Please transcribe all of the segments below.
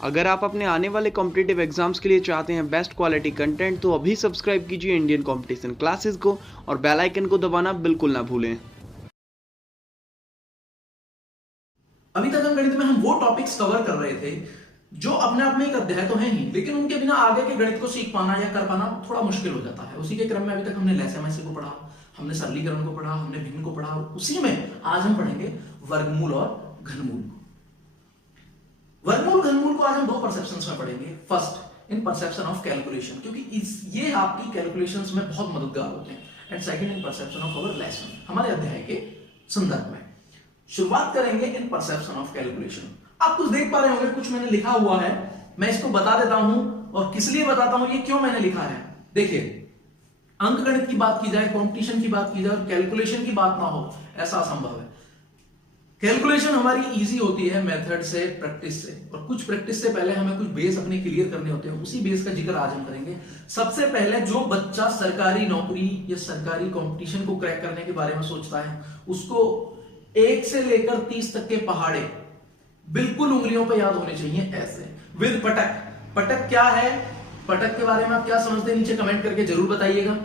अगर आप अपने आने वाले कॉम्पिटिटिव एग्जाम्स के लिए चाहते हैं बेस्ट क्वालिटी कंटेंट तो अभी सब्सक्राइब कीजिए इंडियन कंपटीशन क्लासेस को और बेल आइकन को दबाना बिल्कुल ना भूलें। अभी तक हम गणित में हम वो टॉपिक्स कवर कर रहे थे जो अपने आप में एक अध्याय तो है ही, लेकिन उनके बिना आगे के गणित को सीख पाना या कर पाना थोड़ा मुश्किल हो जाता है। उसी के क्रम में अभी तक हमने लैसे-मैसे को पढ़ा, हमने सरलीकरण को पढ़ा, हमने भिन्न को पढ़ा, और उसी में आज हम पढ़ेंगे वर्गमूल और घनमूल को। वर्गमूल घनमूल को आज हम दो परसेप्शंस में पढ़ेंगे। First in perception of calculation, क्योंकि ये आपकी कैलकुलेशंस में बहुत मददगार होते हैं, and second in perception of our lesson, हमारे अध्याय के संदर्भ में। शुरुआत करेंगे इन परसेप्शन ऑफ कैलकुलेशन। आप कुछ देख पा रहे होंगे, कुछ मैंने लिखा हुआ है, मैं इसको बता देता हूं और किस लिए बताता हूं, ये क्यों मैंने लिखा है। देखिए, अंकगणित की बात की जाए, कंपटीशन की बात की जाए और कैलकुलेशन की बात ना हो, ऐसा असंभव है। कैलकुलेशन हमारी इजी होती है मेथड से, प्रैक्टिस से, और कुछ प्रैक्टिस से पहले हमें कुछ बेस अपने क्लियर करने होते हैं। उसी बेस का जिक्र आज हम करेंगे। सबसे पहले जो बच्चा सरकारी नौकरी या सरकारी कंपटीशन को क्रैक करने के बारे में सोचता है, उसको 1 से लेकर 30 तक के पहाड़े बिल्कुल उंगलियों पे याद होने चाहिए, ऐसे विद पटक। पटक क्या है, पटक के बारे में आप क्या समझते हैं, नीचे कमेंट करके जरूर बताइएगा।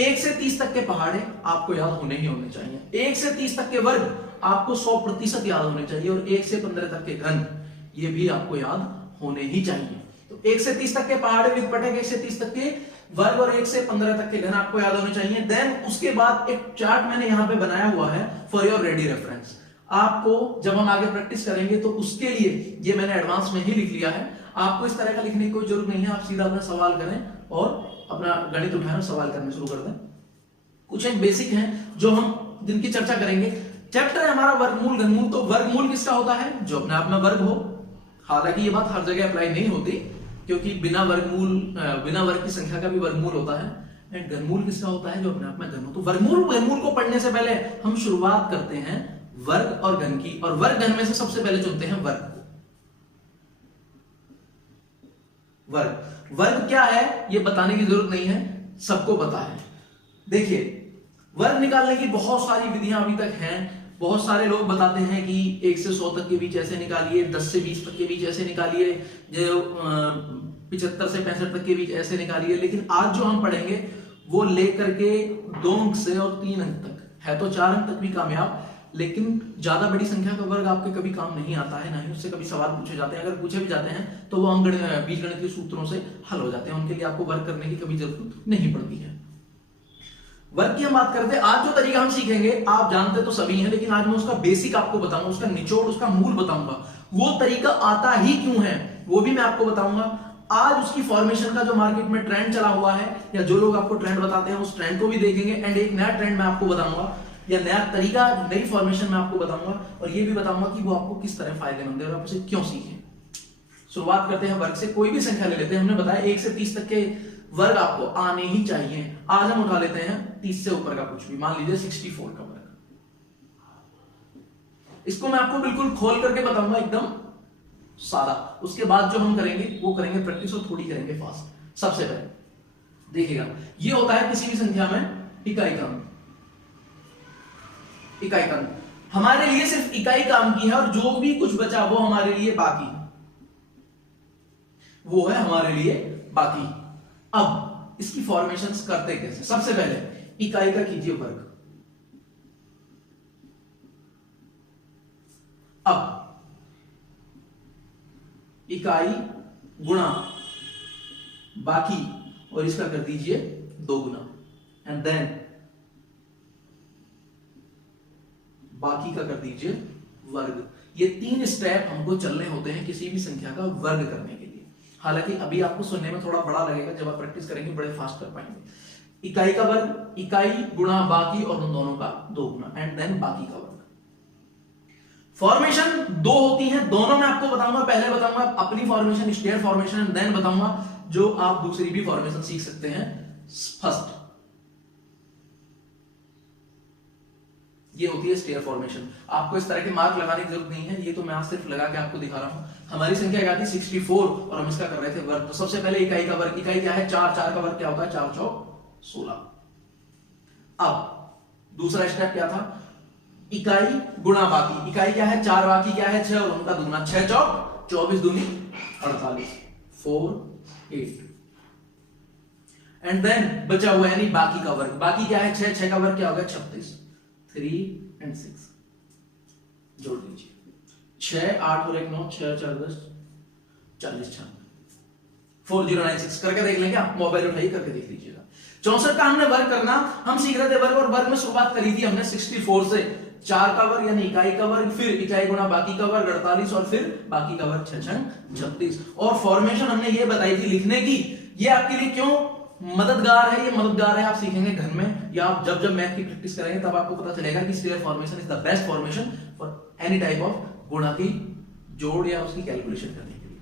1 से 30 तक के पहाड़े आपको याद होने ही होने चाहिए। 1 से 30 तक के वर्ग आपको 100% याद होने चाहिए, और 1 से 15 तक के घन ये भी आपको याद होने ही चाहिए। तो 1 से 30 तक के पहाड़े विद पटक, 1 से 30 तक के वर्ग और 1 से 15 तक के घन आपको याद होने चाहिए। देन उसके बाद एक चार्ट मैंने यहां पे बनाया हुआ है फॉर योर रेडी रेफरेंस। आपको जब हम आगे प्रैक्टिस करेंगे तो उसके लिए ये मैंने एडवांस में ही लिख लिया है। आपको इस तरह का लिखने की कोई जरूरत नहीं है, आप सीधा अपना सवाल करें और अपना गणित उठाएं और सवाल करने शुरू कर दें। कुछ एक बेसिक हैं जो हम जिनकी चर्चा करेंगे। चैप्टर है हमारा वर्गमूल घनमूल। तो वर्गमूल किसका होता है, जो अपने आप में वर्ग हो। हालांकि ये बात हर जगह अप्लाई नहीं होती, क्योंकि बिना वर्ग की संख्या का भी वर्गमूल होता है। एंड घनमूल किसका होता है, जो अपने आप में घन हो। तो वर्गमूल घनमूल को पढ़ने से पहले हम शुरुआत करते हैं वर्ग और घन की, और वर्ग घन में से सबसे पहले चुनते हैं वर्ग। वर्ग क्या है ये बताने की जरूरत नहीं है, सबको पता है। देखिए, वर्ग निकालने की बहुत सारी विधियां अभी तक हैं। बहुत सारे लोग बताते हैं कि 1 से 100 तक के बीच ऐसे निकालिए, 10 से 20 तक के बीच ऐसे निकालिए, जो 75 से 65 तक के बीच ऐसे निकालिए। लेकिन आज जो हम पढ़ेंगे वो लेकर के 2 अंक से और 3 अंक तक है, तो 4 अंक तक भी कामयाब। लेकिन ज्यादा बड़ी संख्या का वर्ग आपके कभी काम नहीं आता है, ना ही उससे कभी सवाल पूछे जाते हैं। अगर पूछे भी जाते हैं तो वो बीजगणित के सूत्रों से हल हो जाते हैं, उनके लिए आपको वर्ग करने की कभी जरूरत नहीं पड़ती है। वर्ग की हम बात करते हैं। आज जो तरीका हम सीखेंगे आप जानते तो सभी हैं, लेकिन आज मैं उसका बेसिक आपको बताऊंगा, उसका निचोड़, उसका मूल बताऊंगा। वो तरीका आता ही क्यों है वो भी मैं आपको बताऊंगा। आज उसकी फॉर्मेशन का जो मार्केट में ट्रेंड चला हुआ है, या जो लोग आपको ट्रेंड बताते हैं, उस ट्रेंड को भी देखेंगे। एंड एक नया ट्रेंड मैं आपको बताऊंगा, या नया तरीका, नई फॉर्मेशन मैं आपको बताऊंगा, और ये भी बताऊंगा कि वो आपको किस तरह फायदेमंद है और आप उसे क्यों सीखें। शुरुआत करते हैं वर्ग से। कोई भी संख्या ले लेते हैं। हमने बताया 1 से 30 तक के वर्ग आपको आने ही चाहिए। आज हम उठा लेते हैं 30 से ऊपर का कुछ भी, मान लीजिए 64 का वर्ग। इसको मैं आपको बिल्कुल खोल करके बताऊंगा, एकदम सादा। उसके बाद जो हम करेंगे वो करेंगे प्रैक्टिस, और थोड़ी करेंगे फास्ट। सबसे पहले देखिएगा, ये होता है किसी भी संख्या में इकाई क्रम। इकाई क्रम हमारे लिए सिर्फ इकाई काम की है, और जो भी कुछ बचा वो हमारे लिए बाकी, वो है हमारे लिए बाकी। अब इसकी फॉर्मेशंस करते कैसे। सबसे पहले इकाई का कीजिए वर्ग। अब इकाई गुणा बाकी, और इसका कर दीजिए 2 गुना, एंड देन बाकी का कर दीजिए वर्ग। ये 3 स्टेप हमको चलने होते हैं किसी भी संख्या का वर्ग करने के लिए। हालांकि अभी आपको सुनने में थोड़ा बड़ा लगेगा, जब आप प्रैक्टिस करेंगे बड़े फास्ट कर पाएंगे। इकाई का वर्ग, इकाई गुणा बाकी, और उन दोनों का 2 गुना, एंड देन बाकी का वर्ग। फॉर्मेशन 2 होती है, दोनों मैं आपको बताऊंगा। पहले बताऊंगा अपनी formation, stair formation, and then बताऊंगा जो आप दूसरी भी फॉर्मेशन सीख सकते हैं। फर्स्ट ये होती है स्टेयर फॉर्मेशन। आपको इस तरह के मार्क लगाने की जरूरत नहीं है, ये तो मैं आज सिर्फ लगा के आपको दिखा रहा हूं। हमारी संख्या क्या थी, 64, और हम इसका कर रहे थे वर्ग। तो सबसे पहले इकाई का वर्ग। इकाई क्या है, 4। 4 का वर्ग क्या होता है, 4 चौक 16। अब दूसरा स्टेप क्या था, इकाई गुणा बाकी। इकाई क्या है, 4, बाकी क्या है 6, और उनका दुगना। 6 चौक 24 दूनी 48, 4 8 एंड देन बचा हुआ यानी बाकी का वर्ग। बाकी क्या है 6, 6 का वर्ग क्या होगा 36, 3 and 6 जोड़ दीजिए 6 8 और 1 9, 6 4 10 40 4096 करके देख लेंगे। आप मोबाइल उठाइए करके देख लीजिएगा। 64 का हमने वर्ग करना हम सीख रहे थे वर्ग, और वर्ग में शुरुआत करी थी हमने 64 से। 4 का वर्ग यानी इकाई का वर्ग, फिर इकाई गुणा बाकी का वर्ग 48 और फिर बाकी का वर्ग 6 36। और फॉर्मेशन हमने ये बताई थी लिखने की। ये आपके लिए क्यों मददगार है? ये मददगार है, आप सीखेंगे घर में या आप जब मैथ की प्रैक्टिस करेंगे तब आपको पता चलेगा कि square formation is the best formation for any type of गुणा की जोड़ या उसकी कैलकुलेशन करने के लिए।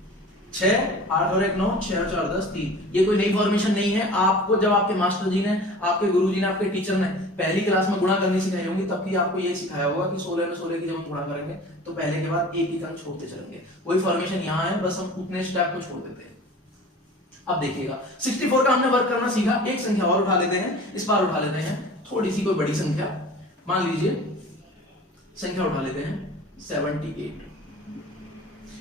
6 8 और 1 9, 6 4 10 3। ये कोई नई फॉर्मेशन नहीं है। आपको जब आपके मास्टर जी ने, आपके गुरु जी ने, आपके टीचर ने पहली क्लास में गुणा करनी सिखाई होगी तब भी आपको ये सिखाया होगा कि 16 में 16 की जब हम गुणा करेंगे तो पहले के बाद एक अंक छोड़ते चलेंगे। वही फॉर्मेशन यहाँ है, बस हम उतने स्टेप को छोड़ देते हैं। अब देखिएगा 64 का हमने वर्क करना सीखा। एक संख्या और उठा लेते हैं, इस बार उठा लेते हैं थोड़ी सी कोई बड़ी संख्या। मान लीजिए संख्या उठा लेते हैं 78।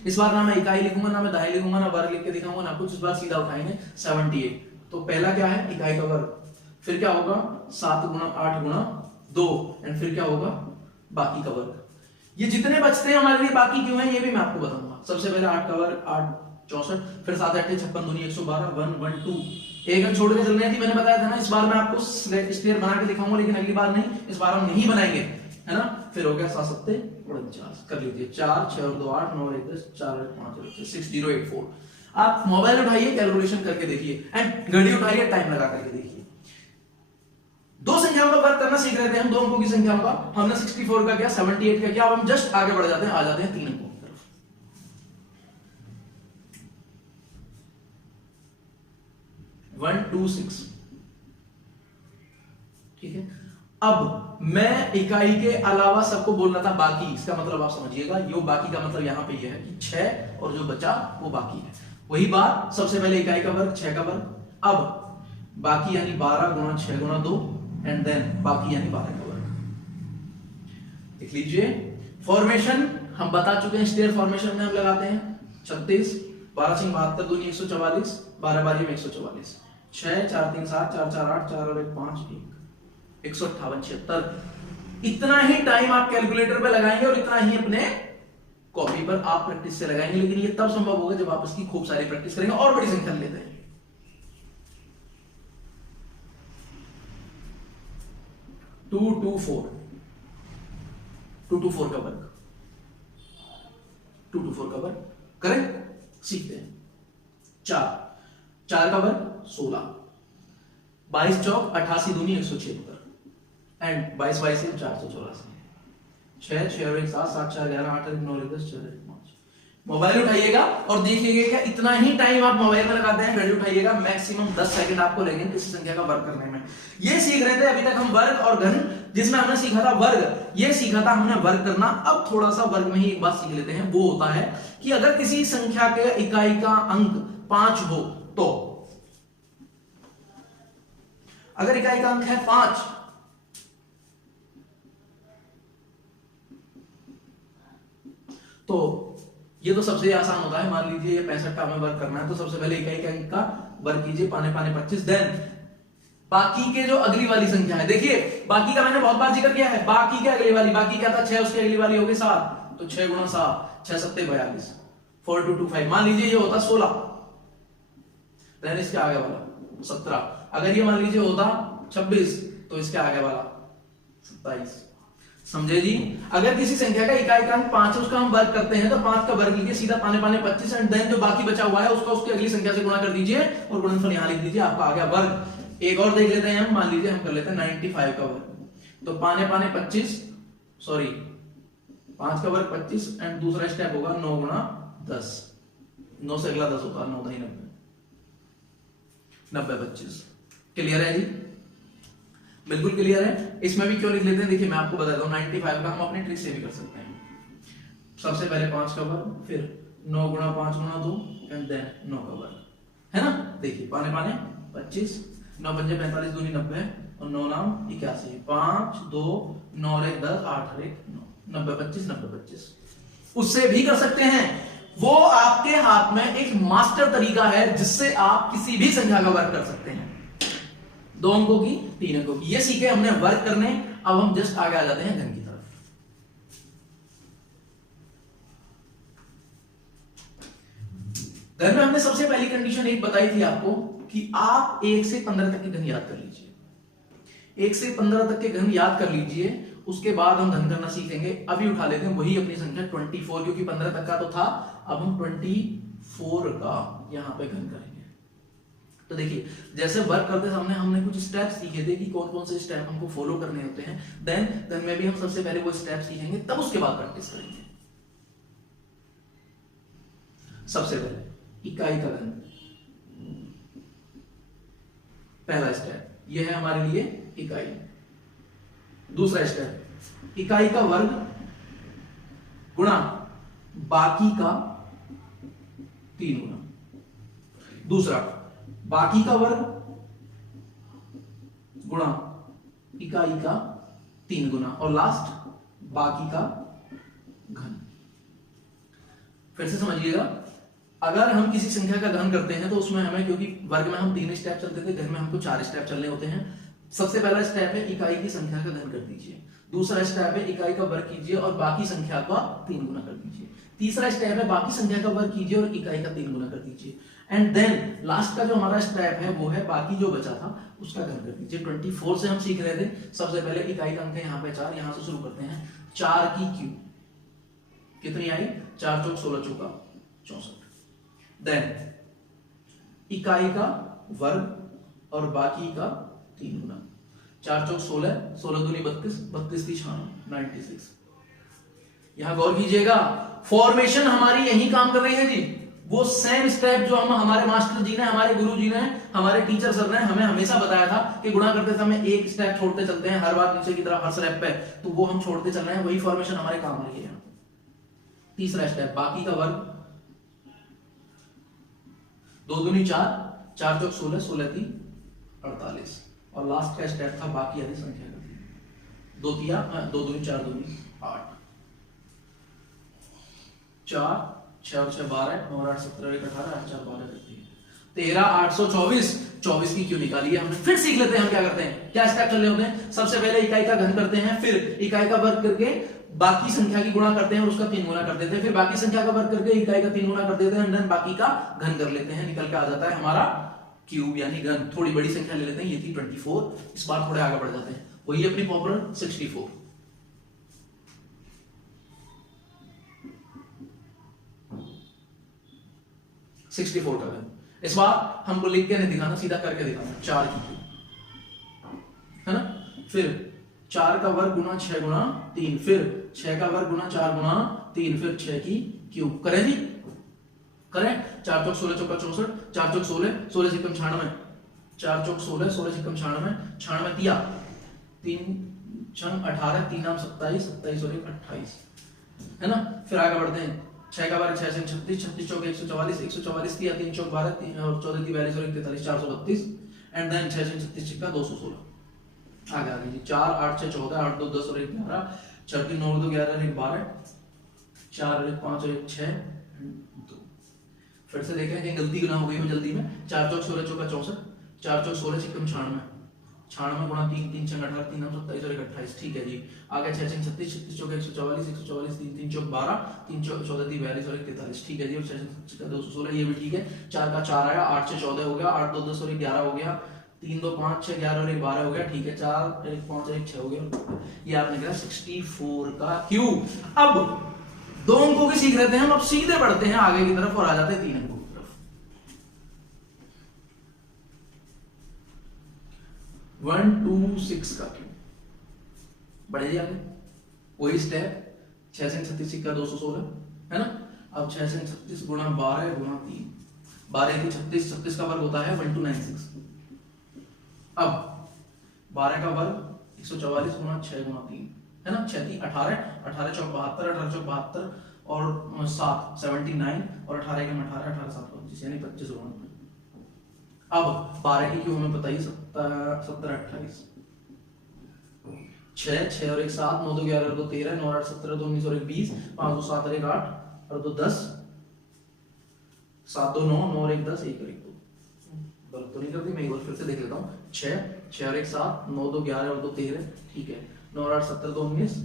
इस बार ना मैं इकाई लिखूंगा, ना मैं दहाई लिखूंगा, ना वर्ग लिख के दिखाऊंगा, ना कुछ। इस बार सीधा उठाएंगे 78। तो पहला क्या है इकाई का वर्ग, फिर क्या होगा 7 गुणा 8 गुणा 2, एंड फिर क्या होगा बाकी का वर्ग। ये जितने बचते हैं हमारे लिए बाकी क्यों है ये भी मैं आपको बताऊंगा। सबसे पहले 8 का वर्ग 8 64, फिर 7 8 56 दूनी 112 1 1 2। एक अंक छोड़ के चलने थी, मैंने बताया था ना। इस बार मैं आपको स्क्वायर बना के दिखाऊंगा, लेकिन अगली बार नहीं, इस बार हम नहीं बनाएंगे, है ना। फिर हो गया 7 7 49 कर लीजिए 4 6 और 2 8 9 1 10 4 और 5 और 6 6084। आप मोबाइल उठाइए कैलकुलेशन करके देखिए, एंड घड़ी उठाइए टाइम लगा करके देखिए। दो संख्याओं का वर्ग करना सीख रहे थे हम, दो अंकों की संख्याओं का। हमने 64 का किया, 78 का किया। अब हम जस्ट आगे बढ़ जाते हैं, आ जाते हैं 3 अंकों की तरफ। 1 2 6, ठीक है। अब मैं इकाई के अलावा सबको बोल रहा था बाकी। इसका मतलब आप समझिएगा, यो बाकी का मतलब यहां पे ये है कि 6 और जो बचा वो बाकी है। वही बात, सबसे पहले इकाई का वर्ग 6 का वर्ग, अब बाकी यानी 12 गुणा 6 गुणा 2, एंड देन बाकी यानी 12 का वर्ग। देख लीजिए फॉर्मेशन हम बता चुके हैं। स्टेयर फॉर्मेशन में हम लगाते हैं 36 12 6 72 दूनी 144 12 बारी में 144 6 4 3 7 4 4 8 4 और 1 5 1 158 76। इतना ही टाइम आप कैलकुलेटर पे लगाएंगे और इतना ही अपने कॉपी पर आप प्रैक्टिस से लगाएंगे। लेकिन ये तब संभव होगा जब आप इसकी खूब सारी प्रैक्टिस करेंगे और बड़ी संख्या लेते हैं। 224 224 का वर्ग, 224 का वर्ग करेक्ट सीखते हैं। 4 का वर्ग 16, 22 चौक 88 दूनी 176, एंड 22 22 से 484, 6 6 और 1 7 7 4 11 8 1 9 10 4 1 5। मोबाइल उठाइएगा और देखिएगा इतना ही टाइम आप मोबाइल में लगाते हैं। घड़ी उठाइएगा, मैक्सिमम 10 सेकंड आपको लगेंगे किसी संख्या का वर्ग करने में। ये सीख रहे थे अभी तक हम वर्ग और घन, जिसमें हमने सीखा था वर्ग, ये सीखा था हमने वर्ग करना। अब थोड़ा सा वर्ग में ही एक बात सीख लेते हैं, वो होता है कि अगर किसी संख्या के इकाई का अंक 5 हो तो, अगर इकाई का अंक है 5 तो ये तो सबसे आसान होता है। मान लीजिए ये 65 का हमें वर्ग करना है, तो सबसे पहले इकाई के अंक का वर्ग कीजिए, पाने पाने 25, देन बाकी के जो अगली वाली संख्या है, देखिए बाकी का मैंने बहुत बार जिक्र किया है। बाकी के अगली वाली, बाकी क्या था 6, उसकी अगली वाली होगी 7, तो 6 गुणा 7 6 7 42 4 2 2 5। मान लीजिए ये होता 16, देन इसके आगे वाला 17। अगर ये मान लीजिए होता 26 तो इसके आगे वाला 27। समझे जी। अगर किसी संख्या का इकाई का अंक 5 है, उसका हम वर्ग करते हैं तो 5 का वर्ग लीजिए, सीधा पाने पाने 25, एंड देन जो बाकी बचा हुआ है उसका उसकी अगली संख्या से गुणा कर दीजिए और गुणनफल यहां लिख दीजिए, आपका आ गया वर्ग। एक और देख लेते हैं हम, मान लीजिए हम कर लेते हैं 95 का वर्ग, तो पाने पाने 25, सॉरी 5 का वर्ग 25, एंड दूसरा स्टेप होगा 9 गुणा 10, 9 से अगला 10 होता है 9 9 90 25। क्लियर है जी, बिल्कुल क्लियर है। इसमें भी क्यों लिख लेते हैं, देखिए मैं आपको बताता हूं। 95 का हम अपने ट्रिक से भी कर सकते हैं। सबसे पहले 5 का वर्ग, फिर 9 गुणा 5 गुणा 2, एंड देन 9 का वर्ग, है ना। देखिए पाने पाने 25, 9 पंजे 45 दूनी 90 और 9 नाम 81, 5 2 9 और 1 10 8 और 1 9 90 25 90 25। उससे भी कर सकते हैं। वो आपके हाथ में एक मास्टर तरीका है जिससे आप किसी भी संख्या का वर्ग कर सकते हैं। 2 अंकों की, 3 अंकों की, ये सीखे हमने वर्ग करने। अब हम जस्ट आगे आ जाते हैं घन की तरफ। घन में हमने सबसे पहली कंडीशन एक बताई थी आपको कि आप 1 से 15 तक के घन याद कर लीजिए। 1 से 15 तक के घन याद कर लीजिए, उसके बाद हम घन करना सीखेंगे। अभी उठा लेते हैं वही अपनी संख्या 24, क्योंकि 15 तक का तो था, अब हम 24 का यहां पे घन करेंगे। तो देखिए, जैसे वर्क करते सामने हमने कुछ स्टेप सीखे थे कि कौन कौन से स्टेप हमको फॉलो करने होते हैं। देन घन में भी हम सबसे पहले वो स्टेप सीखेंगे, तब उसके बाद प्रैक्टिस करेंगे। सबसे पहले इकाई का घन, पहला स्टेप यह है हमारे लिए इकाई। दूसरा स्टेप इकाई का वर्ग गुणा बाकी का 3 गुना। दूसरा बाकी का वर्ग गुणा इकाई का 3 गुना। और लास्ट बाकी का घन। फिर से समझिएगा, अगर हम किसी संख्या का घन करते हैं तो उसमें हमें, क्योंकि वर्ग में हम 3 स्टेप चलते थे, घन में हमको 4 स्टेप चलने होते हैं। सबसे पहला स्टेप है इकाई की संख्या का घन कर दीजिए। दूसरा स्टेप है इकाई का वर्ग कीजिए और बाकी संख्या का 3 गुना कर दीजिए। तीसरा स्टेप है बाकी संख्या का वर्ग कीजिए और इकाई का 3 गुना कर दीजिए। एंड देन लास्ट का जो हमारा स्टेप है वो है बाकी जो बचा था उसका घन कर दीजिए। 24 से हम सीख रहे थे। सबसे पहले इकाई का अंक है यहाँ पे 4, यहां से शुरू करते हैं। 4 की क्यूब कितनी आई? 4 चौक 16 चौका 64। देन इकाई का वर्ग और बाकी का 3 गुना। 4 चौक 16, 16 दूनी 32, 32 की 96। यहां गौर कीजिएगा, फॉर्मेशन हमारी यही काम कर रही है जी। वो सेम स्टेप जो हम हमारे मास्टर जी ने, हमारे गुरु जी ने, हमारे टीचर सर ने हमें हमेशा बताया था कि गुणा करते समय एक स्टेप छोड़ते चलते हैं हर बार नीचे की तरफ, हर स्टेप पे, तो वो हम छोड़ते चल रहे हैं। वही फॉर्मेशन हमारे काम आ रही है। तीसरा स्टेप बाकी का वर्ग, 2 दूनी 4, 4 चौक 16, 16 3 48। और लास्ट का स्टेप था बाकी आदि संख्या का 2 तिया 2 दूनी 4 दूनी 8। 4 6 और 6 12, 9 और 8 17 और 1 18, 8 4 12 करती है 13 824। 24 की क्यों निकाली है हमने? फिर सीख लेते हैं हम क्या करते हैं, क्या स्टेप चल रहे होते हैं। सबसे पहले इकाई का घन करते हैं, फिर इकाई का वर्ग करके बाकी संख्या की गुणा करते हैं और उसका 3 गुना कर देते हैं, फिर बाकी संख्या का वर्ग करके इकाई का 3 गुना कर देते हैं, देन बाकी का घन कर लेते हैं। निकल के आ जाता है हमारा क्यूब यानी घन। थोड़ी बड़ी संख्या ले लेते हैं, ये थी 24। इस बार थोड़े आगे बढ़ जाते हैं, वही अपनी पॉपुलर 64। का घन। इस बार हमको लिख के नहीं दिखाना, सीधा करके दिखाना। 4 की क्यूब है ना, फिर 4 का वर्ग गुना 6 गुना 3, फिर 6 का वर्ग गुना 4 गुना 3, फिर 6 की क्यूब। करें जी, करें। 4 चौक 16 चौका 64, 4 चौक 16, 16 से कम 96, 4 चौक 16, 16 से कम 96, 96 तिया 3 छंग 18, 3 नाम 27, 27 और 1 28 है ना। फिर आगे बढ़ते हैं। 6 का वर्ग 6 से 36, 36 चौक 144, 144 तिया 3 चौक 12, 3 और 14 की 42 और 1 43, 432। एंड देन 6 से 36 का 216। आगे आगे जी। 4 8 6 14, 8 2 10 और 1 11, 6 3 9 2 11 और 1 12, 4 और 1 5 और 1 6 2। फिर से देखें कि गलती ना हो गई हो जल्दी में। 4 चौक 16 चौका 64, 4 चौक 16 से कम 96, 96 गुणा 3 3 6 18, 3 9 27 और 1 28। ठीक है जी। आगे 6 6 36, 36 चौक 144, 144 3 3 चौक 12, 3 चौक 14 3 42 और 1 43। ठीक है जी। और 6 6 का 216, ये भी ठीक है। 4 का 4 आया, 8 से 14 हो गया, 8 2 10 और 1 11 हो गया, 3 2 5 6 11 और 1 12 हो गया। ठीक है। 4 1 5 और 1 6 हो गया। ये आपने कहा 64 का क्यूब। अब 2 अंकों की सीख लेते हैं हम। अब सीधे बढ़ते हैं आगे की तरफ और आ जाते हैं 3 अंकों की तरफ। 126 का क्यूब। बढ़े जी आगे, वही स्टेप। 6 से 36 का 216 है ना। अब 6 से 36 गुणा 12 गुणा 3, 12 की 36, 36 का वर्ग होता है 1296। अब 12 का वर्ग 144 गुणा 6 गुणा 3 है ना। 6 3 18, 18 चौक 72, 18 चौक 72 और 7 79 और 18 के 18, 18 7 25 यानी 25 गुणा। अब 12 की क्यों हमें पता ही 17 28, 6 6 और 1 7, 9 2 11 और 2 13, 9 8 17 2 19 और 1 20, 5 2 7 और 1 8 और 2 10 7 2 9, 9 और 1 10, 1 और 1 2। गलत तो नहीं करती, मैं एक बार फिर से देख लेता हूँ। 6 6 और 1 7, 9 2 11 और 2 13, ठीक है। 9 और 8 17, 2 19,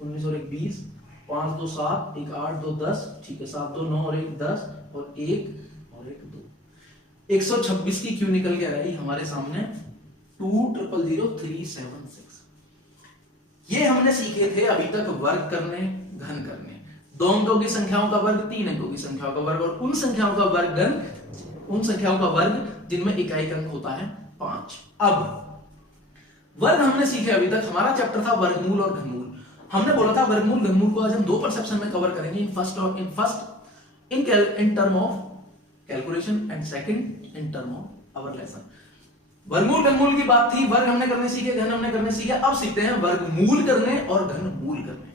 19 और 1 20, 5 2 7, 1 8 2 10, ठीक है। 7 2 9 और 1 10 और 1 और 1 2। 126 की क्यों निकल के आ रही हमारे सामने? 2 0 0 3 7 6। ये हमने सीखे थे अभी तक वर्ग करने, घन करने। 2 अंकों की संख्याओं का वर्ग, 3 अंकों की संख्याओं का वर्ग, और उन संख्याओं का वर्ग घन, उन संख्याओं का वर्ग जिनमें इकाई अंक होता है 5। अब वर्ग हमने सीखे अभी तक, हमारा चैप्टर था वर्गमूल और घनमूल। हमने बोला था वर्गमूल घनमूल को आज हम 2 परसेप्शन में कवर करेंगे, in term of calculation and second in term of our lesson. वर्गमूल घनमूल की बात थी, वर्ग हमने करने सीखे, घन हमने करने सीखे। अब सीखते हैं वर्गमूल करने और घनमूल करने।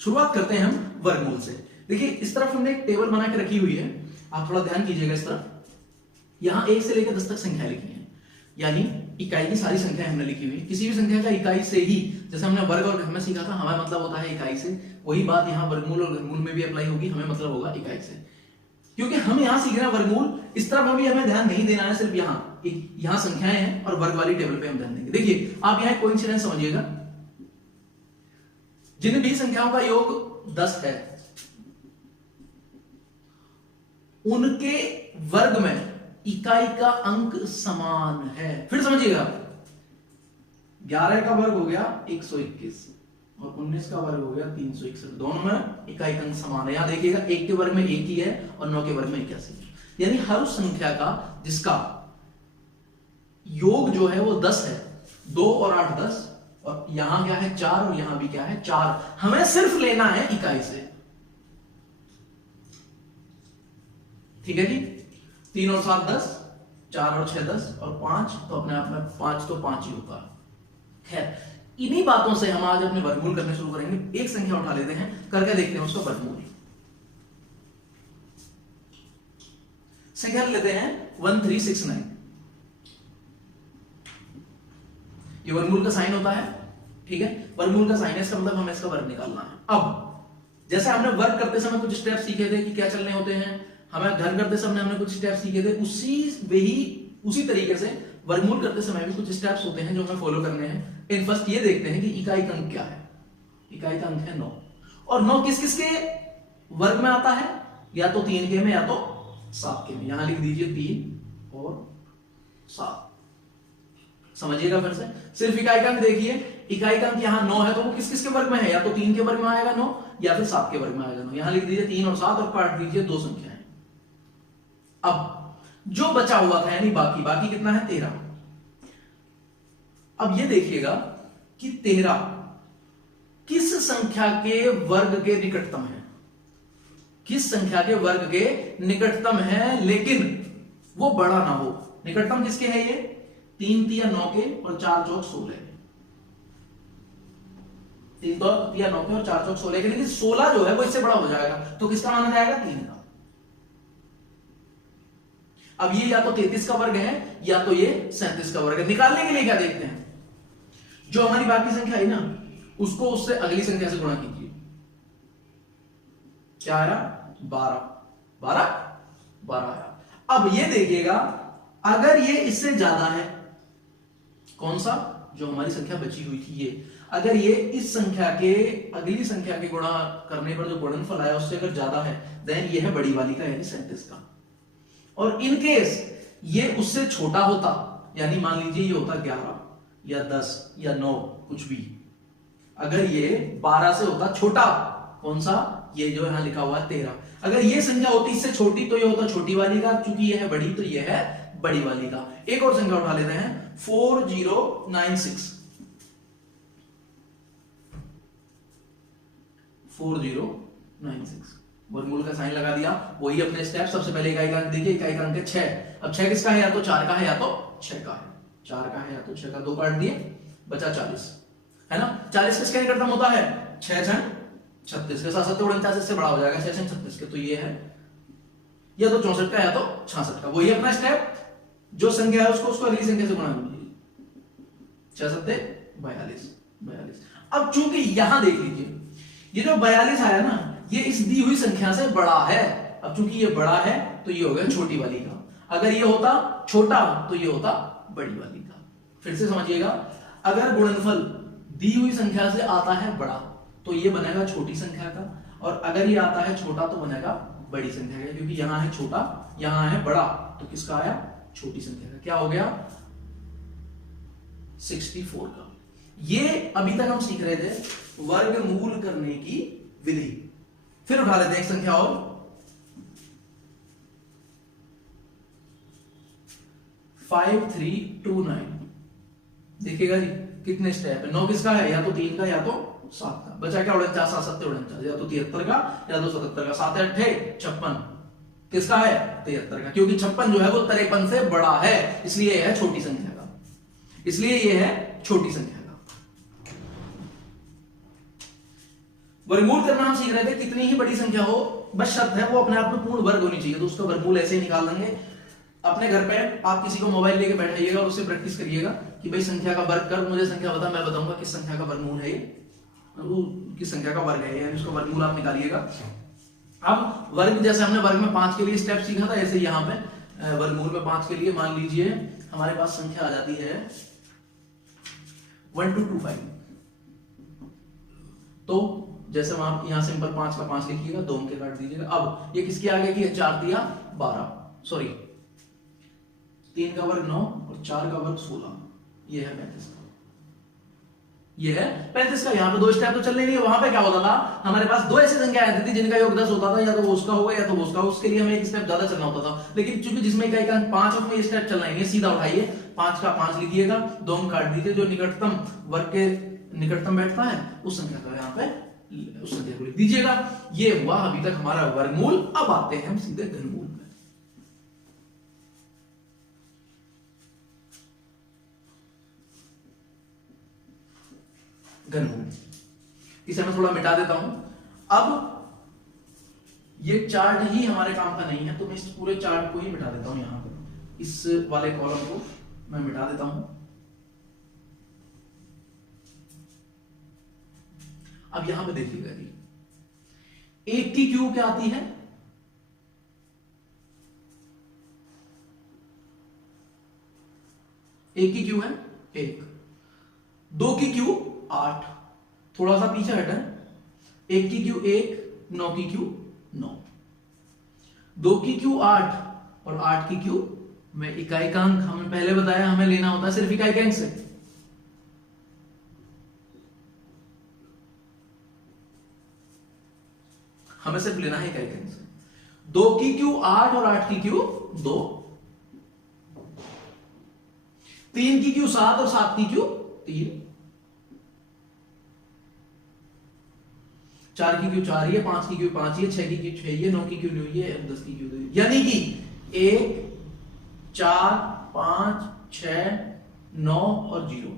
शुरुआत करते हैं हम वर्गमूल से। देखिए इस तरफ हमने एक टेबल बना के रखी हुई है, आप थोड़ा ध्यान कीजिएगा। इस तरफ यहां 1 से लेकर 10 तक संख्या लिखी है, यानी इकाई की सारी संख्याएं हमने लिखी हुई है। किसी भी संख्या का इकाई से ही, जैसे हमने वर्ग और घन में सीखा था, हमें मतलब होता है इकाई से, वही बात यहां वर्गमूल और घनमूल में भी अप्लाई होगी, हमें मतलब होगा इकाई से। क्योंकि हम यहां सीख रहे हैं वर्गमूल, इस तरफ अभी हमें ध्यान नहीं देना है, सिर्फ यहां संख्याएं हैं और वर्ग वाली टेबल पे हम ध्यान देंगे। देखिए आप यहां कोइंसिडेंस समझिएगा, जिन भी संख्याओं का योग 10 है उनके वर्ग में इकाई का अंक समान है। फिर समझिएगा, 11 का वर्ग हो गया 121 और 19 का वर्ग हो गया 361, दोनों में इकाई का अंक समान है। यहां देखिएगा 1 के वर्ग में 1 ही है और 9 के वर्ग में 81, यानी हर उस संख्या का जिसका योग जो है वो 10 है, 2 और 8 10, और यहां क्या है 4 और यहां भी क्या है 4। हमें सिर्फ लेना है इकाई से, ठीक है जी। 3 और 7 10, 4 और 6 10 और 5, तो अपने आप में 5 तो 5 ही होगा। खैर इन्हीं बातों से हम आज अपने वर्गमूल करने शुरू करेंगे। एक संख्या उठा लेते हैं, करके देखते हैं उसका वर्गमूल। संख्या लेते हैं 1369, ये वर्गमूल का साइन होता है, ठीक है। वर्गमूल का साइन है, इसका मतलब हमें इसका वर्ग निकालना है। अब जैसे हमने वर्ग करते समय कुछ स्टेप सीखे थे कि क्या चलने होते हैं, हमें घन करते समय हमने कुछ स्टेप सीखे थे, उसी तरीके से वर्गमूल करते समय भी कुछ स्टेप्स होते हैं जो हमें फॉलो करने हैं। इन फर्स्ट ये देखते हैं कि इकाई का अंक क्या है। इकाई का अंक है 9, और 9 किस किस के वर्ग में आता है, या तो 3 के में या तो 7 के में। यहां लिख दीजिए 3 और 7। समझिएगा फिर से, सिर्फ इकाई का अंक देखिए, इकाई का अंक यहां 9 है तो वो किस किस के वर्ग में है, या तो 3 के वर्ग में आएगा 9 या फिर 7 के वर्ग में आएगा 9। यहां लिख दीजिए 3 और 7 और काट दीजिए 2 संख्याएं। अब जो बचा हुआ था यानी बाकी कितना है 13। अब ये देखिएगा कि 13 किस संख्या के वर्ग के निकटतम है, किस संख्या के वर्ग के निकटतम है, लेकिन वो बड़ा ना हो। निकटतम किसके है ये, 3 3 9 के और 4 चौक 16। 3 3 9 के और 4 चौक 16 के, लेकिन 16 जो है वो इससे बड़ा हो जाएगा, तो किसका माना जाएगा 3 का। अब ये या तो 33 का वर्ग है या तो ये 37 का वर्ग है। निकालने के लिए क्या देखते हैं, जो हमारी बाकी संख्या है ना उसको उससे अगली संख्या से गुणा कीजिए। क्या आया 12 12 12 आया। अब ये देखिएगा अगर ये इससे ज्यादा है, कौन सा, जो हमारी संख्या बची हुई थी ये, अगर ये इस संख्या के अगली संख्या के गुणा करने पर जो गुणनफल आया उससे अगर ज्यादा है, देन ये है बड़ी वाली का यानी 37 का। और इन केस ये उससे छोटा होता, यानी मान लीजिए ये होता 11 या 10 या 9 कुछ भी, अगर ये 12 से होता छोटा, कौन सा, ये जो यहां लिखा हुआ है 13, अगर ये संख्या होती इससे छोटी तो ये होता छोटी वाली का, चूंकि ये है बड़ी तो ये है बड़ी वाली का। एक और संख्या उठा लेते हैं 4096। 4096 वर्गमूल का साइन लगा दिया, वही अपने स्टेप। सबसे पहले इकाई का अंक देखिए, इकाई का अंक है 6। अब 6 किसका है, या तो 4 का है या तो 6 का है। 4 का है या तो 6 का, 2 काट दिए, बचा 40, है ना। 40 किसके निकटतम होता है, 6 6 36 के, 7 7 49 से बड़ा हो जाएगा 6 6 36 के, तो ये है या तो 64 का या तो 66 का। वही अपना स्टेप, जो संख्या है उसको अगली संख्या से गुणा कीजिए। 6 सत्ते 42, 42। अब चूंकि यहां देख लीजिए, ये जो 42 आया ना, ये इस दी हुई संख्या से बड़ा है। अब चूंकि ये बड़ा है तो ये हो गया छोटी वाली का, अगर ये होता छोटा तो ये होता बड़ी वाली का। फिर से समझिएगा, अगर गुणनफल दी हुई संख्या से आता है बड़ा तो ये बनेगा छोटी संख्या का, और अगर ये आता है छोटा तो बनेगा बड़ी संख्या का, क्योंकि यहां है छोटा यहां है बड़ा, तो किसका आया? छोटी संख्या का। क्या हो गया? 64 का। ये अभी तक हम सीख रहे थे वर्गमूल करने की विधि। फिर उठा लेते हैं एक संख्या और, 5329। देखिएगा जी कितने स्टेप है। 9 किसका है? या तो 3 का या तो 7 का। बचा क्या? 49, 7 7 49, या तो 73 का या तो 77 का। 7 8 56, किसका है? 73 का, क्योंकि 56 जो है वो 53 से बड़ा है, इसलिए यह है छोटी संख्या का, इसलिए यह है छोटी संख्या का। वर्गमूल करना हम सीख रहे थे, कितनी ही बड़ी संख्या हो, बस शर्त है वो अपने आप में पूर्ण वर्ग होनी चाहिए। तो उसका वर्गमूल ऐसे ही निकाल लेंगे। अपने घर पे आप किसी को मोबाइल लेके बैठाइएगा और उससे प्रैक्टिस करिएगा कि भाई संख्या का वर्ग कर, मुझे संख्या बता, मैं बताऊंगा किस संख्या का वर्गमूल है ये, किस संख्या का वर्ग है, यानी उसका वर्गमूल आप निकालिएगा। अब वर्ग, जैसे हमने वर्ग में 5 के लिए स्टेप सीखा था, ऐसे यहां पे वर्गमूल में 5 के लिए मान लीजिए हमारे पास संख्या आ जाती है 1225। तो जैसे वहां यहां सिंपल 5 का 5 लिखिएगा, 2 अंक काट दीजिएगा। अब ये किसके आगे की है? 4 दिया 12, सॉरी 3 का वर्ग 9 और 4 का वर्ग 16, ये है 35 का, ये है 35 का। यहां पे 2 स्टेप तो चल नहीं है। वहां पे क्या होता था, हमारे पास 2 ऐसी संख्या आती थी जिनका योग 10 होता था, या तो वो उसका होगा या तो वो उसका, उसके लिए हमें एक स्टेप ज्यादा चलना होता था। लेकिन चूंकि जिसमें इकाई का 5 है उसमें ये स्टेप चलना ही नहीं, सीधा उठाइए 5 का 5 लिखिएगा, 2 अंक काट दीजिए, जो निकटतम वर्ग के निकटतम बैठता है उस संख्या का यहाँ पे उस संख्या को लिख दीजिएगा। ये हुआ अभी तक हमारा वर्गमूल। अब आते हैं हम सीधे घनमूल में। घनमूल इसे मैं थोड़ा मिटा देता हूं। अब ये चार्ट ही हमारे काम का नहीं है, तो मैं इस पूरे चार्ट को ही मिटा देता हूं। यहां पर इस वाले कॉलम को मैं मिटा देता हूं। अब यहां पे देखिएगा जी, 1 की क्यूब क्या आती है? 1 की क्यूब है 1, 2 की क्यूब 8, थोड़ा सा पीछे हटा, 1 की क्यूब 1, 9 की क्यूब 9, 2 की क्यूब 8 और 8 की क्यूब में इकाई का अंक हमें पहले बताया हमें लेना होता है सिर्फ इकाई के अंक से। हमें सिर्फ लेना है इकाई के अंक से। 2 की क्यूब 8 और 8 की क्यूब 2, 3 की क्यूब 7 और 7 की क्यूब 3, 4 की क्यूब 4 है, 5 की क्यूब 5 है, 6 की क्यूब 6 है, 9 की क्यूब 9 है, 10 की क्यूब 2, यानी कि 1 4 5 6 9 और 0,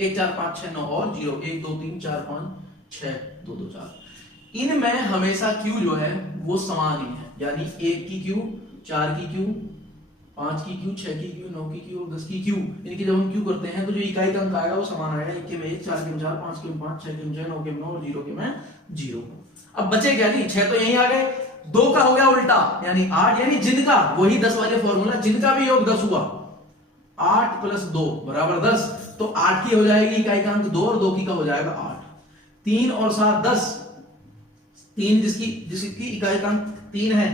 1 4 5 6 9 और 0, 1 2 3 4 5 6 2 2 4। इनमें हमेशा क्यू जो है वो समान ही है, यानी 1 की क्यू 4 की क्यू 5 की क्यू 6 की क्यू 9 की क्यू और 10 की क्यू, इनकी जब हम क्यू करते हैं तो जो इकाई का अंक आएगा वो समान आएगा। 1 के में 1, 4 के में 4, 5 के में 5, 6 के में 6, 9 के में 9 और 0 के में 0। अब बचे क्या जी? 6 तो यहीं आ गए, 2 का हो गया उल्टा यानी 8, यानी जिनका वही 10 वाले फॉर्मूला, जिनका भी योग 10 हुआ, 8 + 2 = 10, तो 8 की हो जाएगी इकाई का अंक 2 और 2 की का हो जाएगा 8, 3 और 7 10, 3 जिसकी इकाई का अंक 3 है,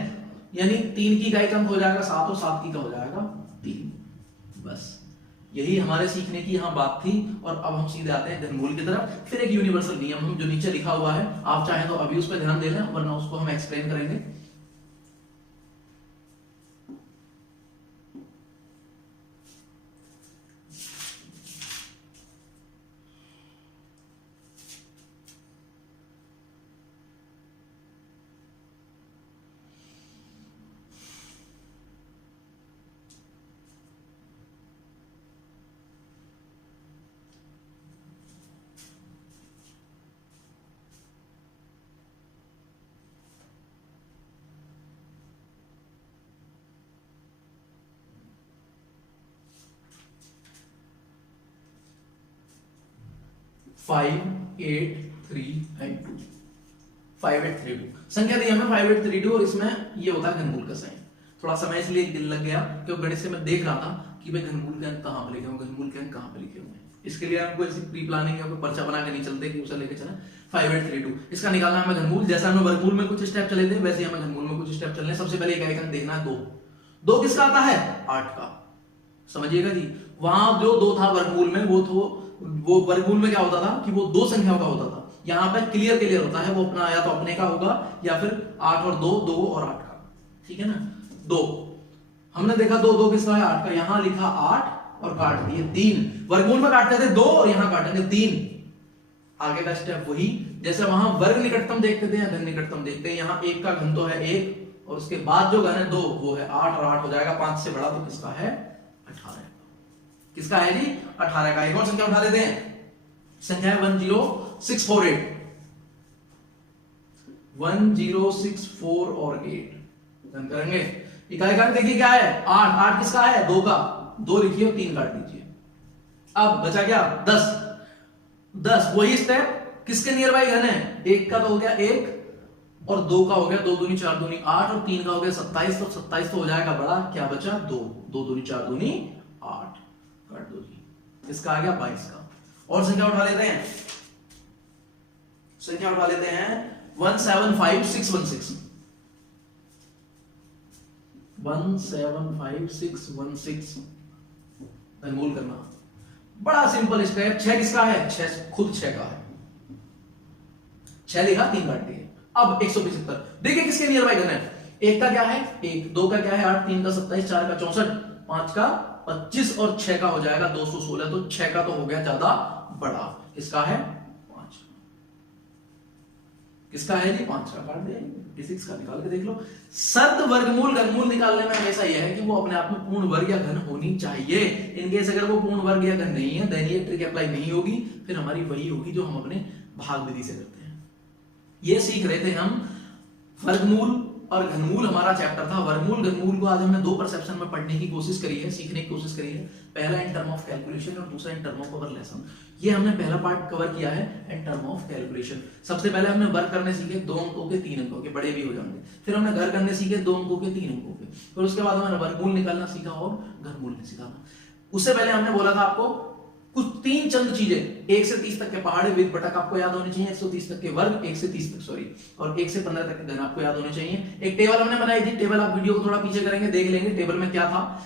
यानी 3 की इकाई का अंक हो जाएगा 7 और 7 की का हो जाएगा 3। बस यही हमारे सीखने की यहां बात थी। और अब हम सीधे आते हैं घनमूल की तरफ। फिर एक यूनिवर्सल नियम हम जो नीचे लिखा हुआ है, आप चाहें तो अभी उस पर ध्यान दे लें, वरना उसको हम एक्सप्लेन करेंगे। 5 8 3 एंड 2, 5 8 3 2 संख्या दी हमें 5 8 3 2 और इसमें ये होता है घनमूल का साइन। थोड़ा समय इसलिए दिल लग गया क्योंकि गणित से मैं देख रहा था कि भाई घनमूल के अंक कहां पे लिखे होंगे, घनमूल के अंक कहां पे लिखे होंगे। इसके लिए हमको ऐसी प्री प्लानिंग या कोई पर्चा बना के नहीं चलते कि उसे लेके चले 5 8 3 2 इसका निकालना हमें घनमूल। जैसा हमें वर्गमूल में कुछ स्टेप चले थे वैसे हमें घनमूल में कुछ स्टेप चलने। सबसे पहले एक अंक देखना है 2, 2 किसका आता है 8 का, समझिएगा जी। वहां जो 2 था वर्गमूल में वो वर्गमूल में क्या होता था कि वो 2 संख्याओं का होता था। यहाँ पे क्लियर होता है वो अपना या तो अपने का होगा या फिर 8 और 2 2 और 8 का, ठीक है ना। 2 हमने देखा 2 2 किसका है 8 का, यहां लिखा 8 और काट दिए 3। वर्गमूल में काटते थे 2 और यहां काटेंगे 3। आगे का स्टेप वही, जैसे वहां वर्ग निकटतम देखते थे या घन निकटतम देखते हैं। यहाँ 1 का घन तो है 1 और उसके बाद जो घन है 2 वो है 8 और 8 हो जाएगा 5 से बड़ा, तो किसका है 18। किसका है जी 18 का। एक और संख्या उठा लेते हैं, संख्या है 10648, 10648 और 8 घन करेंगे। इकाई का देखिए क्या है 8, 8 किसका है 2 का, 2 लिखिए और 3 काट दीजिए। अब बचा क्या 10, 10 वही स्टेप किसके नियर बाई घन है, 1 का तो हो गया 1 और 2 का हो गया 2 दूनी 4 दूनी 8 और 3 का हो गया 27, तो 27 तो हो जाएगा बड़ा, क्या बचा 2, 2 दूनी 4 दूनी 8 काट दो जी, किसका आ गया 22 का। और संख्या उठा लेते हैं, संख्या उठा लेते हैं 175616, 175616 घनमूल करना बड़ा सिंपल स्टेप। 6 किसका है 6 खुद 6 का है, 6 लिखा 3 काट दिए। अब 175 देखिए किसके नियर बाई घन है, 1 का क्या है 1, 2 का क्या है 8, 3 का 27, 4 का 64, 5 का 25 और 6 का हो जाएगा 216, तो 6 का तो हो गया ज्यादा बड़ा, किसका है 5, किसका है जी 5 का। काट दिया 56 का निकाल के देख लो। शर्त वर्गमूल घनमूल निकालने में हमेशा यह है कि वो अपने आप में पूर्ण वर्ग या घन होनी चाहिए। इनकेस अगर वो पूर्ण वर्ग या घन नहीं है देन ये ट्रिक अप्लाई नहीं होगी, फिर हमारी वही होगी जो हम अपने भाग विधि से करते हैं। ये सीख रहे थे हम वर्गमूल और घनमूल, हमारा चैप्टर था वर्गमूल घनमूल को आज हमने 2 परसेप्शन में पढ़ने की कोशिश करी है, सीखने की कोशिश करी है। पहला इन टर्म ऑफ कैलकुलेशन और दूसरा इन टर्म ऑफ अवर लेसन। ये हमने पहला पार्ट कवर किया है इन टर्म ऑफ कैलकुलेशन। सबसे पहले हमने वर्ग करने सीखे 2 अंकों के 3 अंकों के, बड़े भी हो जाएंगे। फिर हमने घर करने सीखे 2 अंकों के 3 अंकों के। फिर उसके बाद हमने वर्गमूल निकालना सीखा और घनमूल सिखाना। उससे पहले हमने बोला था आपको कुछ 3 चंद चीजें 1 से 30 तक के पहाड़े विद बटक आपको याद होनी चाहिए, 130 तक के वर्ग 1 से 30 तक सॉरी और 1 से 15 तक के घन आपको याद होने चाहिए। एक टेबल हमने बनाई थी, टेबल आप वीडियो को थोड़ा पीछे करेंगे देख लेंगे टेबल में क्या था।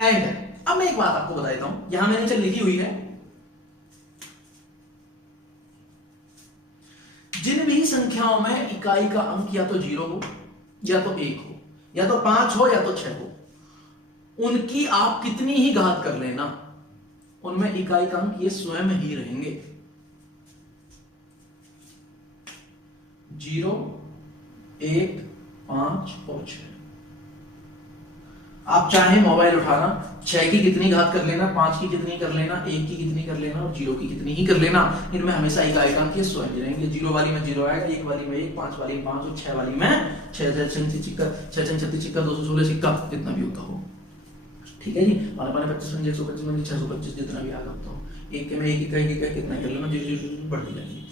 एंड अब मैं एक बात आपको बता देता हूं, यहां मैंने नीचे लिखी हुई है जिन भी संख्याओं में इकाई का अंक या तो 0 हो या तो 1 हो या तो 5 हो या तो 6 हो, उनकी आप कितनी ही घात कर लेना उनमें इकाई का अंक ये स्वयं ही रहेंगे। 0 1 5 और 6। आप चाहे मोबाइल उठाना 6 की कितनी घात कर लेना, 5 की कितनी कर लेना, 1 की कितनी कर लेना और 0 की कितनी ही कर लेना, इनमें हमेशा इकाई का अंक ये स्वयं ही रहेंगे। 0 वाली में 0 आएगा, 1 वाली में 1, 5 वाली में 5 और 6 वाली में 6 6 36 सिक्का 6 6 36 सिक्का 216 सिक्का जितना भी होता हो, ठीक है जी। 5 5 25 125 625 जितना भी आगा होता हो, एक के में एक इकाई कितना कर लेना, बढ़ती जाएगी।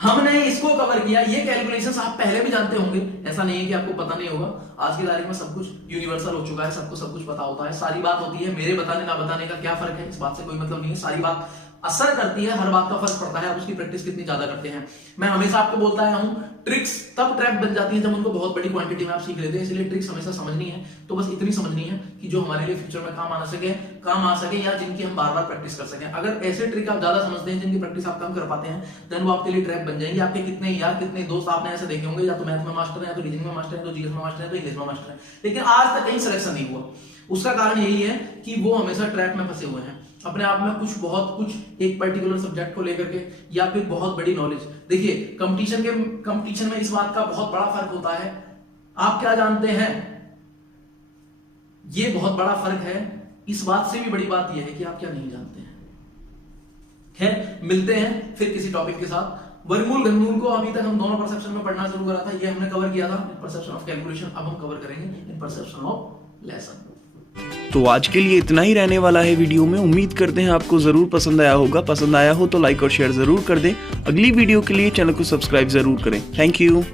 हमने इसको कवर किया। ये कैलकुलेशंस आप पहले भी जानते होंगे, ऐसा नहीं है कि आपको पता नहीं होगा। आज की तारीख में सब कुछ यूनिवर्सल हो चुका है, सबको सब कुछ पता होता है। सारी बात होती है मेरे बताने ना बताने का क्या फर्क है, इस बात से कोई मतलब नहीं है। सारी बात असर करती है, हर बात का फर्क पड़ता है, आप उसकी प्रैक्टिस कितनी ज्यादा करते हैं। मैं हमेशा आपको बोलता आया हूं ट्रिक्स तब ट्रैप बन जाती है जब उनको बहुत बड़ी क्वांटिटी में आप सीख लेते हैं। इसलिए ट्रिक्स हमेशा समझनी है, तो बस इतनी समझनी है कि जो हमारे लिए फ्यूचर में काम आ सके या जिनकी हम बार बार प्रैक्टिस कर सकें। अगर ऐसे ट्रिक आप ज्यादा समझते हैं जिनकी प्रैक्टिस आप कम कर पाते हैं, देन वो आपके लिए ट्रैप बन जाएंगे। आपके कितने दोस्त आपने ऐसे देखे होंगे, या तो मैथ में मास्टर है, या तो रीजनिंग में मास्टर है, तो जीएस में मास्टर है, तो इंग्लिश में मास्टर है, लेकिन आज तक कहीं सिलेक्शन नहीं हुआ। उसका कारण यही है कि वो हमेशा ट्रैप में फंसे हुए हैं, अपने आप में कुछ एक पर्टिकुलर सब्जेक्ट को लेकर के या फिर बहुत बड़ी नॉलेज। देखिए कंपटीशन में इस बात का बहुत बड़ा फर्क होता है। आप क्या जानते हैं, ये बहुत बड़ा फर्क है। इस बात से भी बड़ी बात यह है कि आप क्या नहीं जानते हैं। खैर, मिलते हैं फिर किसी टॉपिक के साथ। वर्गमूल घनमूल को अभी तक हम दोनों परसेप्शन में पढ़ना शुरू करा था, ये हमने कवर किया था परसेप्शन ऑफ कैलकुलेशन। अब हम कवर करेंगे इन परसेप्शन ऑफ लेसन। तो आज के लिए इतना ही रहने वाला है वीडियो में। उम्मीद करते हैं आपको ज़रूर पसंद आया होगा। पसंद आया हो तो लाइक और शेयर ज़रूर कर दें। अगली वीडियो के लिए चैनल को सब्सक्राइब ज़रूर करें। Thank you.